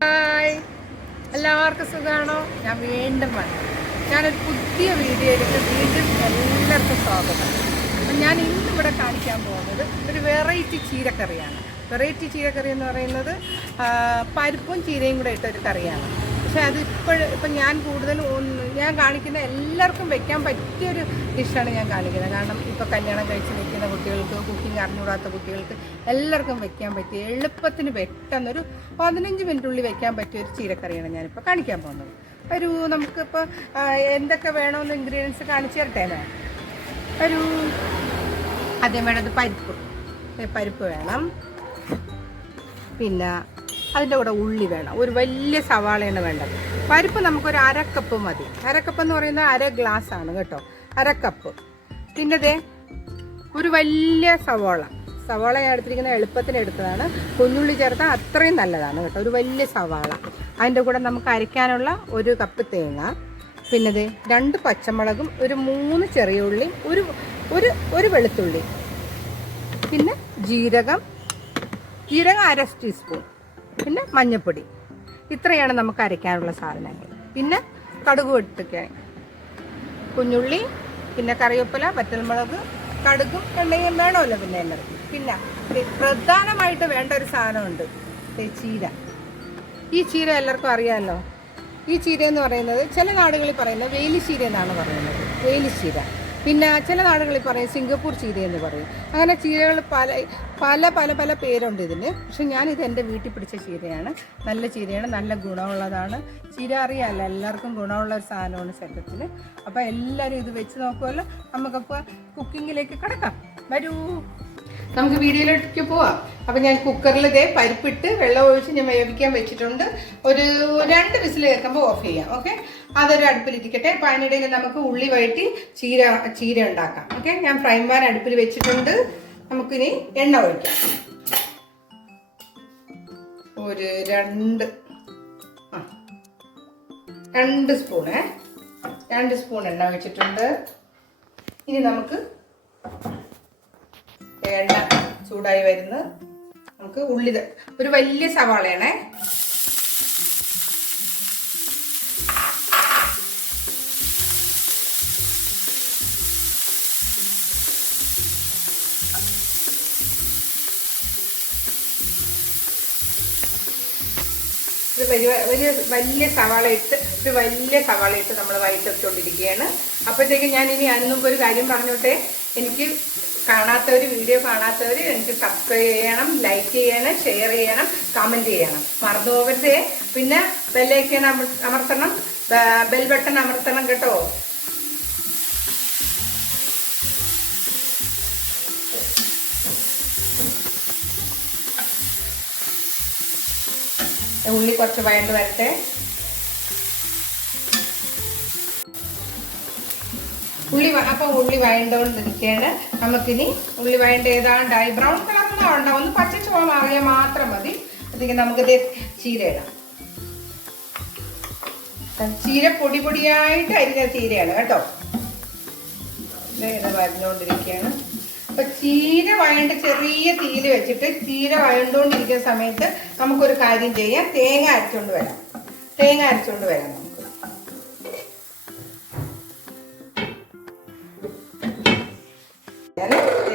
Hi, എല്ലാവർക്കും സുഖമാണോ? ഞാൻ വീണ്ടും വന്നു. ഞാനൊരു പുതിയ വീഡിയോയിലേക്ക് വീണ്ടും എല്ലാവർക്കും സ്വാഗതം. അപ്പം ഞാൻ ഇന്നിവിടെ കാണിക്കാൻ പോകുന്നത് ഒരു വെറൈറ്റി ചീരക്കറിയാണ്. വെറൈറ്റി ചീരക്കറി എന്ന് പറയുന്നത് പരിപ്പും ചീരയും കൂടെ ഇട്ടൊരു കറിയാണ്. പക്ഷേ അത് ഇപ്പം ഞാൻ ഞാൻ കാണിക്കുന്ന എല്ലാവർക്കും വെക്കാൻ പറ്റിയൊരു ഡിഷാണ് ഞാൻ കാണിക്കുന്നത്. കാരണം ഇപ്പോൾ കല്യാണം കഴിച്ച് നിൽക്കുന്ന കുട്ടികൾക്ക്, കുക്കിംഗ് അറിഞ്ഞുകൂടാത്ത കുട്ടികൾക്ക് എല്ലാവർക്കും വെക്കാൻ പറ്റിയ, എളുപ്പത്തിന് പെട്ടെന്നൊരു 15 മിനിറ്റുള്ളിൽ വെക്കാൻ പറ്റിയ ഒരു ചീരക്കറിയാണ് ഞാനിപ്പോൾ കാണിക്കാൻ പോകുന്നത്. നമുക്കിപ്പോൾ എന്തൊക്കെ വേണമെന്ന് ഇൻഗ്രീഡിയൻസ് കാണിച്ചു തരട്ടെ. ആദ്യം വേണ്ടത് പരിപ്പ് വേണം. പിന്നെ അതിൻ്റെ കൂടെ ഉള്ളി വേണം. ഒരു വലിയ സവാളയാണ് വേണ്ടത്. പരിപ്പ് നമുക്കൊരു അരക്കപ്പ് മതി. അരക്കപ്പ് എന്ന് പറയുന്നത് 1/2 ഗ്ലാസ്സാണ് കേട്ടോ, അരക്കപ്പ്. പിന്നെ ഒരു വലിയ സവാള ഞാൻ എടുത്തിരിക്കുന്നത് എളുപ്പത്തിന് എടുത്തതാണ്. കുഞ്ഞുള്ളി ചേർത്താൽ അത്രയും നല്ലതാണ് കേട്ടോ. ഒരു വലിയ സവാള. അതിൻ്റെ കൂടെ നമുക്ക് അരയ്ക്കാനുള്ള 1 കപ്പ് തേങ്ങ. പിന്നെ 2 പച്ചമുളകും, ഒരു 3 ചെറിയ ഉള്ളിയും, ഒരു വെളുത്തുള്ളി. പിന്നെ ജീരകം 1/2 ടീസ്പൂൺ. പിന്നെ മഞ്ഞൾപ്പൊടി. ഇത്രയാണ് നമുക്ക് അരയ്ക്കാനുള്ള സാധനങ്ങൾ. പിന്നെ കടുക് പൊട്ടിക്കാൻ, കുഞ്ഞുള്ളി, പിന്നെ കറിവേപ്പില, വറ്റൽമുളക്, കടുകും എണ്ണയും വേണമല്ലോ പിന്നെ എല്ലാവർക്കും. പിന്നെ പ്രധാനമായിട്ട് വേണ്ട ഒരു സാധനമുണ്ട്, ചീര. ഈ ചീര എല്ലാവർക്കും അറിയാമല്ലോ. ഈ ചീര എന്ന് പറയുന്നത് ചില നാടുകളിൽ പറയുന്നത് വേലിച്ചീര എന്നാണ് പറയുന്നത്, വേലിച്ചീര. പിന്നെ ചില നാടുകളിൽ പറയും സിംഗപ്പൂർ ചീര എന്ന് പറയും. അങ്ങനെ ചീരകൾ പല പേരുണ്ട് ഇതിന്. പക്ഷെ ഞാനിത് എൻ്റെ വീട്ടിൽ പിടിച്ച ചീരയാണ്. നല്ല ചീരയാണ്, നല്ല ഗുണമുള്ളതാണ്. ചീര അറിയാമല്ലോ, എല്ലാവർക്കും ഗുണമുള്ള ഒരു സാധനമാണ് ശരീരത്തിന്. അപ്പോൾ എല്ലാവരും ഇത് വെച്ച് നോക്കുമല്ലോ. നമുക്കപ്പോൾ കുക്കിങ്ങിലേക്ക് കിടക്കാം. വരൂ, നമുക്ക് വീഡിയോയിലേക്ക് പോവാം. അപ്പം ഞാൻ കുക്കറിൽ പരിപ്പിട്ട് വെള്ളം ഒഴിച്ച് ഞാൻ വേവിക്കാൻ വെച്ചിട്ടുണ്ട്. ഒരു 2 വിസിൽ കേൾക്കുമ്പോൾ ഓഫ് ചെയ്യാം. ഓക്കെ, അതൊരു അടുപ്പിലിരിക്കട്ടെ. അപ്പം അതിനിടയിൽ നമുക്ക് ഉള്ളി വഴറ്റി ചീര ഉണ്ടാക്കാം. ഓക്കെ, ഞാൻ ഫ്രൈ പാൻ അടുപ്പിൽ വെച്ചിട്ടുണ്ട്. നമുക്കിനി എണ്ണ ഒഴിക്കാം. ഒരു 2 സ്പൂണ് 2 സ്പൂൺ എണ്ണ ഒഴിച്ചിട്ടുണ്ട്. ഇനി നമുക്ക് എണ്ണ ചൂടായി വരുന്നത് നമുക്ക് ഉള്ളി, ഒരു വലിയ സവാളയാണേ. വലിയ സവാള ഇട്ട് നമ്മൾ വഴറ്റിക്കൊണ്ടിരിക്കുകയാണ്. അപ്പോഴത്തേക്ക് ഞാൻ ഇനി അതിന് മുമ്പ് ഒരു കാര്യം പറഞ്ഞോട്ടെ. എനിക്ക് വീഡിയോ കാണാത്തവർ എനിക്ക് സബ്സ്ക്രൈബ് ചെയ്യണം, ലൈക്ക് ചെയ്യണം, ഷെയർ ചെയ്യണം, കമൻറ്റ് ചെയ്യണം, മറന്നു പോകരുതേ. പിന്നെ ബെല്ലൈക്കൺ അമർത്തണം, ബെൽ ബട്ടൺ അമർത്തണം കേട്ടോ. ഉള്ളി കുറച്ച് വഴണ്ട് വരട്ടെ. ഉള്ളി വഴണ്ടുകൊണ്ടിരിക്കുകയാണ്. നമുക്കിനി ഉള്ളി വഴണ്ട് ഏതാണ്ടായി ബ്രൗൺ കളറിലോ ഉണ്ടാവും, ഒന്ന് പച്ച ചുവ മാറിയാൽ മാത്രം മതി. അതിന് നമുക്കിത് ചീര ഇടാം. ചീര പൊടിയായിട്ട് അരിഞ്ഞ ചീരയാണ് കേട്ടോ. ഇത് വഴഞ്ഞുകൊണ്ടിരിക്കുകയാണ്. അപ്പൊ ചീര വഴണ്ട് ചെറിയ തീയിൽ വെച്ചിട്ട് ചീര വഴണ്ടുകൊണ്ടിരിക്കുന്ന സമയത്ത് നമുക്കൊരു കാര്യം ചെയ്യാം. തേങ്ങ അരച്ചുകൊണ്ട് വരാം നമുക്ക്.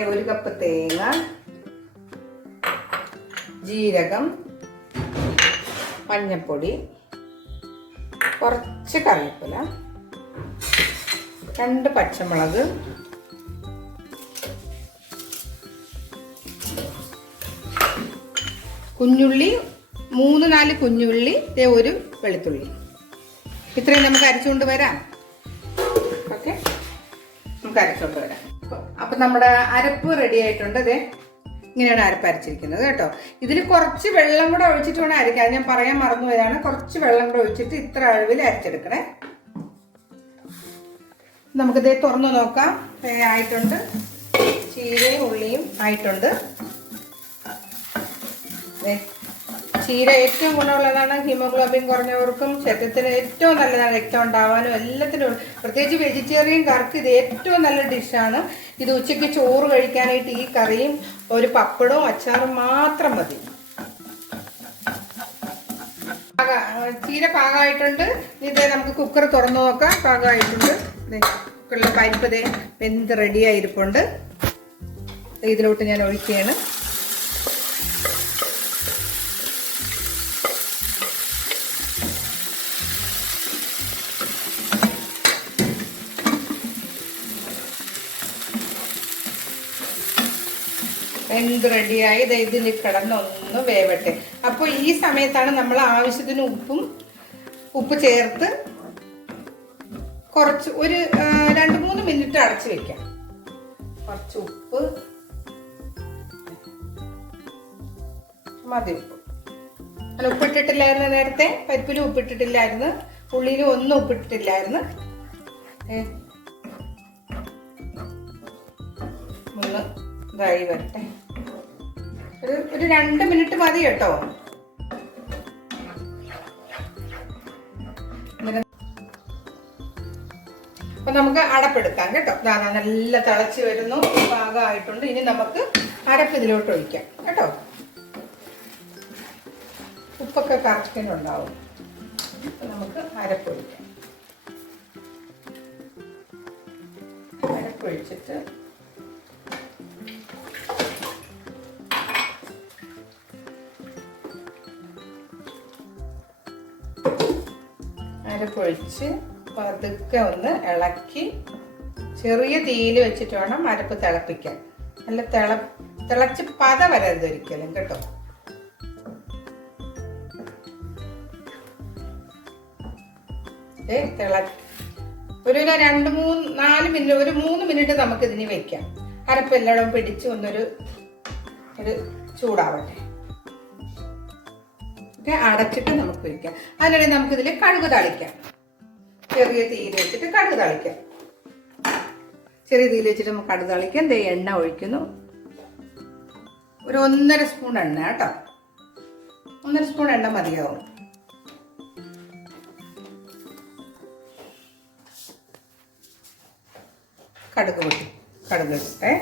1 കപ്പ് തേങ്ങ, ജീരകം, മഞ്ഞൾപ്പൊടി, കുറച്ച് കറിവേപ്പില, 2 പച്ചമുളക്, കുഞ്ഞുള്ളി, 3-4 കുഞ്ഞുള്ളി, 1 വെളുത്തുള്ളി. ഇത്രയും നമുക്ക് അരച്ചുകൊണ്ട് വരാം. ഓക്കെ, നമുക്ക് അരച്ചുകൊണ്ട് വരാം. അപ്പം നമ്മുടെ അരപ്പ് റെഡി ആയിട്ടുണ്ട്. ഇങ്ങനെയാണ് അരപ്പ് അരച്ചിരിക്കുന്നത് കേട്ടോ. ഇതിൽ കുറച്ച് വെള്ളം കൂടെ ഒഴിച്ചിട്ട് വേണം അരയ്ക്കാൻ. ഞാൻ പറയാൻ മറന്നുപോയതാണ്. കുറച്ച് വെള്ളം കൂടെ ഒഴിച്ചിട്ട് ഇത്ര അളവിൽ അരച്ചെടുക്കണേ. നമുക്കിത് തുറന്നു നോക്കാം. ആയിട്ടുണ്ട്, ചീരയും ഉള്ളിയും ആയിട്ടുണ്ട്. ചീര ഏറ്റവും ഗുണമുള്ളതാണ്. ഹീമോഗ്ലോബിൻ കുറഞ്ഞവർക്കും ശരീരത്തിന് ഏറ്റവും നല്ലതാണ്, രക്തം ഉണ്ടാവാനും എല്ലാത്തിനും. പ്രത്യേകിച്ച് വെജിറ്റേറിയൻകാർക്ക് ഇത് ഏറ്റവും നല്ല ഡിഷാണ്. ഇത് ഉച്ചയ്ക്ക് ചോറ് കഴിക്കാനായിട്ട് ഈ കറിയും ഒരു പപ്പടവും അച്ചാറും മാത്രം മതി. ചീര പാകമായിട്ടുണ്ട്. ഇതേ നമുക്ക് കുക്കർ തുറന്നു നോക്കാം. പാകമായിട്ടുണ്ട്. കുക്കറിലെ പരിപ്പ് ദേ വെന്ത് റെഡിയായിരിപ്പുണ്ട്. ഇതിലോട്ട് ഞാൻ ഒഴിക്കുകയാണ്. വെന്ത് റെഡിയായി ഇതിൽ കിടന്നൊന്ന് വേവട്ടെ. അപ്പോൾ ഈ സമയത്താണ് നമ്മൾ ആവശ്യത്തിന് ഉപ്പ് ചേർത്ത് കുറച്ച് ഒരു 2-3 മിനിറ്റ് അടച്ചു വെക്കാം. കുറച്ച് ഉപ്പ് മതി. ഞാൻ ഉപ്പിട്ടിട്ടില്ലായിരുന്നു നേരത്തെ. പരിപ്പിലും ഉപ്പിട്ടിട്ടില്ലായിരുന്നു, ഉള്ളിയിലും ഒന്നും ഉപ്പിട്ടിട്ടില്ലായിരുന്നു. ഒന്ന് ഇതായി വരട്ടെ. ഒരു 2 മിനിറ്റ് മതി കേട്ടോ. അപ്പൊ നമുക്ക് അടപ്പെടുക്കാം കേട്ടോ. നല്ല തിളച്ച് വരുന്നു, പാകമായിട്ടുണ്ട്. ഇനി നമുക്ക് അടപ്പ് ഇതിലോട്ട് ഒഴിക്കാം കേട്ടോ. ഉപ്പൊക്കെ കറക്റ്റിനുണ്ടാവും. നമുക്ക് അരപ്പൊഴിക്കാം. അരപ്പൊഴിച്ചിട്ട് അരപ്പൊഴിച്ച് പതുക്കെ ഒന്ന് ഇളക്കി ചെറിയ തീയിൽ വെച്ചിട്ട് വേണം അരപ്പ് തിളപ്പിക്കാൻ. നല്ല തിളച്ച് പത വരരുത് ഒരിക്കലും കേട്ടോ. ഒരു 2-3-4 മിനിറ്റ്, ഒരു 3 മിനിറ്റ് നമുക്ക് ഇതിന് വെക്കാം. അരപ്പ് എല്ലായിടവും പിടിച്ച് ഒന്നൊരു ചൂടാവട്ടെ. അടച്ചിട്ട് നമുക്ക് വെക്കാം. അതിനിടയിൽ നമുക്കിതിൽ കടുക് താളിക്കാം. ചെറിയ തീയിൽ വെച്ചിട്ട് കടുക് താളിക്കാം. ചെറിയ തീയിൽ വെച്ചിട്ട് നമുക്ക് കടുക് താളിക്കാം. ദേ എണ്ണ ഒഴിക്കുന്നു. ഒരു 1.5 സ്പൂൺ എണ്ണ കേട്ടോ. 1.5 സ്പൂൺ എണ്ണ മതിയാവും. കടുക് ഇട്ടേ.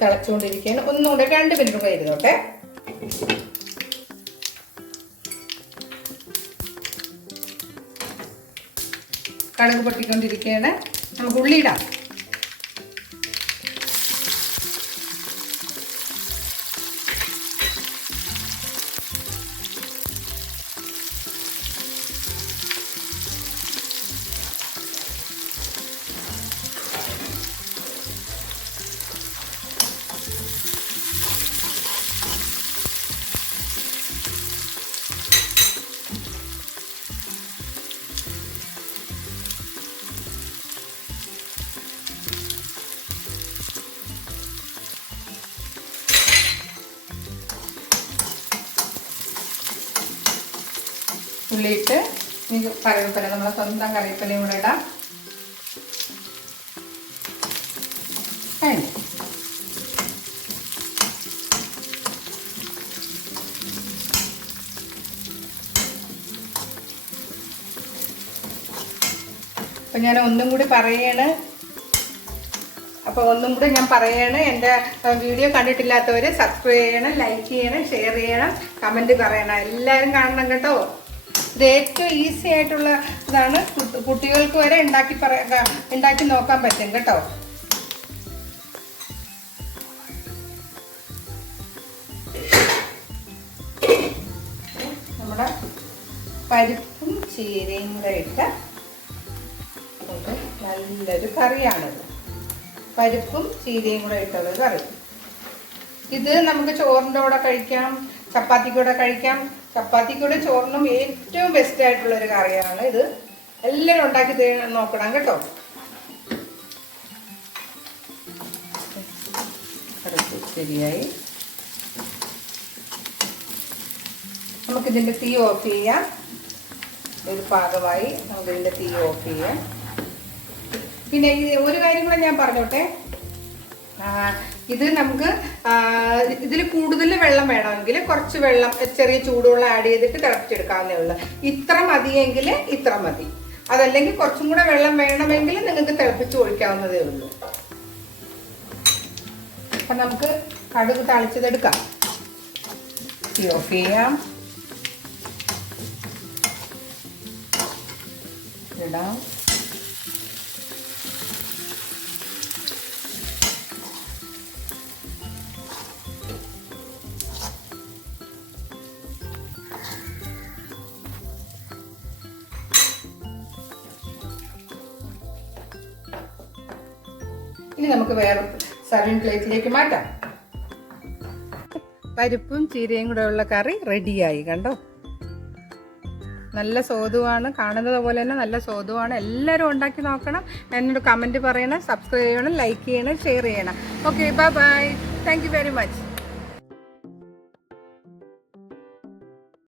തിളച്ചുകൊണ്ടിരിക്കുകയാണ്. ഒന്നുകൂടെ 2 മിനിറ്റ് കൂടെ ഇരുന്നോട്ടെ. കടുക് പൊട്ടിക്കൊണ്ടിരിക്കുകയാണ്. നമുക്ക് ഉള്ളിയിടാം. ഉള്ളിയിട്ട് കറിവേപ്പില, നമ്മളെ സ്വന്തം കറിവേപ്പിലയും കൂടെ ഇടാം. അപ്പം ഞാൻ ഒന്നും കൂടി പറയാണ്. എൻ്റെ വീഡിയോ കണ്ടിട്ടില്ലാത്തവർ സബ്സ്ക്രൈബ് ചെയ്യണം, ലൈക്ക് ചെയ്യണം, ഷെയർ ചെയ്യണം, കമൻറ്റ് പറയണം. എല്ലാവരും കാണണം കേട്ടോ. ഇത് ഏറ്റവും ഈസി ആയിട്ടുള്ള ഇതാണ്. കുട്ടികൾക്ക് വരെ ഉണ്ടാക്കി നോക്കാൻ പറ്റും കേട്ടോ. നമ്മുടെ പരിപ്പും ചീരയും കൂടെ ഇട്ട നല്ലൊരു കറിയാണിത്. പരിപ്പും ചീരയും കൂടെ ഇട്ടുള്ള കറി. ഇത് നമുക്ക് ചോറിൻ്റെ കൂടെ കഴിക്കാം, ചപ്പാത്തിക്ക് കൂടെ കഴിക്കാം. ചപ്പാത്തിക്ക് കൂടെ ചോറിനും ഏറ്റവും ബെസ്റ്റ് ആയിട്ടുള്ളൊരു കറിയാണ് ഇത്. എല്ലാവരും ഉണ്ടാക്കി നോക്കണം കേട്ടോ. ശരിയായി. നമുക്കിതിൻ്റെ തീ ഓഫ് ചെയ്യാം. ഇത് പാകമായി. നമുക്കിതിൻ്റെ തീ ഓഫ് ചെയ്യാം. പിന്നെ ഒരു കാര്യം കൂടെ ഞാൻ പറഞ്ഞോട്ടെ. ഇത് നമുക്ക് ഇതിൽ കൂടുതൽ വെള്ളം വേണമെങ്കിൽ കുറച്ച് വെള്ളം ചെറിയ ചൂടുവെള്ളം ആഡ് ചെയ്തിട്ട് തിളപ്പിച്ചെടുക്കാവുന്നേ ഉള്ളൂ. ഇത്ര മതിയെങ്കിൽ ഇത്ര മതി. അതല്ലെങ്കിൽ കുറച്ചും കൂടെ വെള്ളം വേണമെങ്കിൽ നിങ്ങൾക്ക് തിളപ്പിച്ച് ഒഴിക്കാവുന്നതേ ഉള്ളൂ. അപ്പം നമുക്ക് കടുക് താളിച്ചതെടുക്കാം. തീ ഓഫ് ചെയ്യാം. ഇടാം. ഇനി നമുക്ക് വേറെ സർവിങ് പ്ലേറ്റിലേക്ക് മാറ്റാം. പരിപ്പും ചീരയും കൂടെ ഉള്ള കറി റെഡിയായി. കണ്ടോ, നല്ല സ്വാദുവാണ്. കാണുന്നത് പോലെ തന്നെ നല്ല സ്വാദുവാണ്. എല്ലാവരും ഉണ്ടാക്കി നോക്കണം. എന്നോട് കമൻറ്റ് പറയണം, സബ്സ്ക്രൈബ് ചെയ്യണം, ലൈക്ക് ചെയ്യണം, ഷെയർ ചെയ്യണം. Okay, bye bye. Thank you very much.